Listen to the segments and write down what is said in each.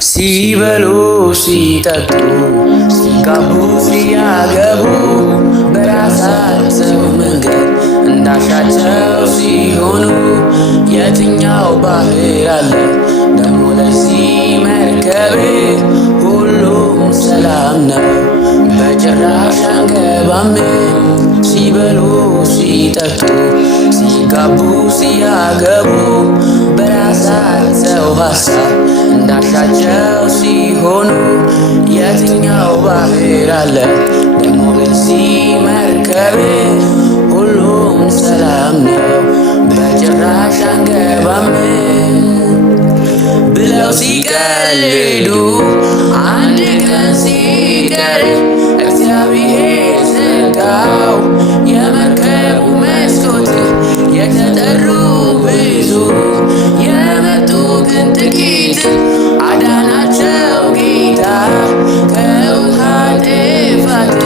ሲበሉ ሲጠጡ ሲጋቡ ሲያገቡ በራሳቸው መንገድ እንዳሻቸው ሲሆኑ የትኛው ባህር አለ ደሞ ለዚህ መርከብ? ሁሉም ሰላም ነው በጭራሽ አንገባም። ሲበሉ ሲጠጡ ሲጋቡ ሲያገቡ በራሳቸው ሀሳብ እንዳሻቸው ሲሆኑ የትኛው ባህር አለ ደሞ በዚህ መርከብ? ሁሉም ሰላም ነው በጭራሽ አንገባም ብለው ሲቀልዱ አንድ ቀን ሲቀር እግዚአብሔር ዘጋው የመርከቡ መስኮት። የተጠሩ ብዙ የመጡ ግን ጥቂት አዳናቸው ጌታ ከውሃ ጥፋት።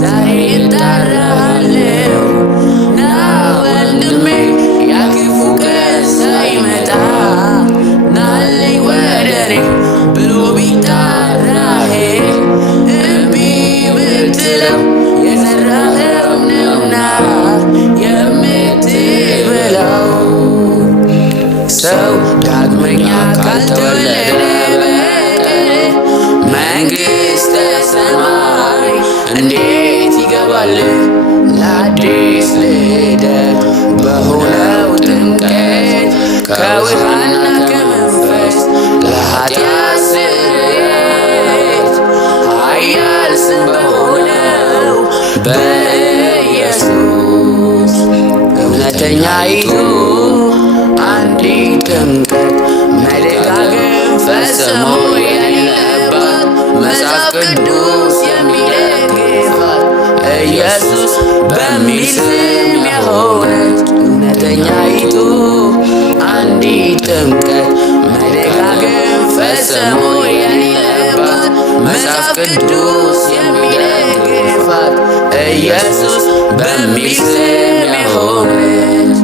ዛሬ እጠራሃለሁ ና ወንድሜ ያ ክፉ ቀን ሳይመጣ ናለኝ ወደኔ ብሎ ቢጠራህ እምቢ ብትለው የዘራኸው ነውና የምትበላው። ሰው ዳግመኛ ካልተወለደ በቀር መንግሥተ ሰማይ እንዴት ይገባል? ለአዲስ ልደት በሆነው ጥምቀት ከውሃና ከመንፈስ ለኃጢአት ስርየት ኃያል ስም በሆነው በኢየሱስ እውነተኛይቱ አንዲት ጥምቀት መደጋገም ፈጽሞ የሌለባት መጽሐፍ ቅዱስ የሚደግፋት ኢየሱስ በሚል ስም የሆነች እውነተኛይቱ አንዲት ጥምቀት መደጋገም ፈጽሞ የሌለባት መጽሐፍ ቅዱስ የሚደግፋት ኢየሱስ በሚል ስም የሆነች።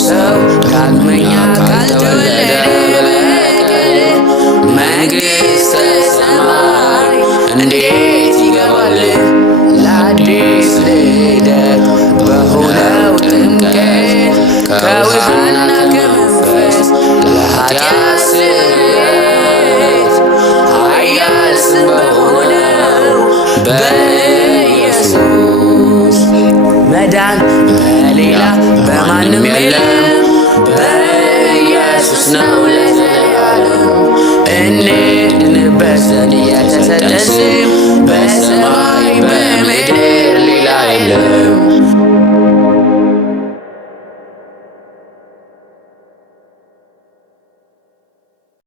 ሰው ዳግመኛ ካልተወለደ በቀር መንግሥተ ሰማይ እንዴት ይገባል? ለአዲስ ልደት በሆነው ጥምቀት ከውሃና ከመንፈስ ለኃጢአት ስርየት ኃያል ስም በሆነው በኢየሱስ መዳን በሌላ በማንም የለም፣ በኢየሱስ ነው ለዘላለም። እንድንበት ዘንድ የተሰጠን ስም በሰማይ በምድር ሌላ የለም።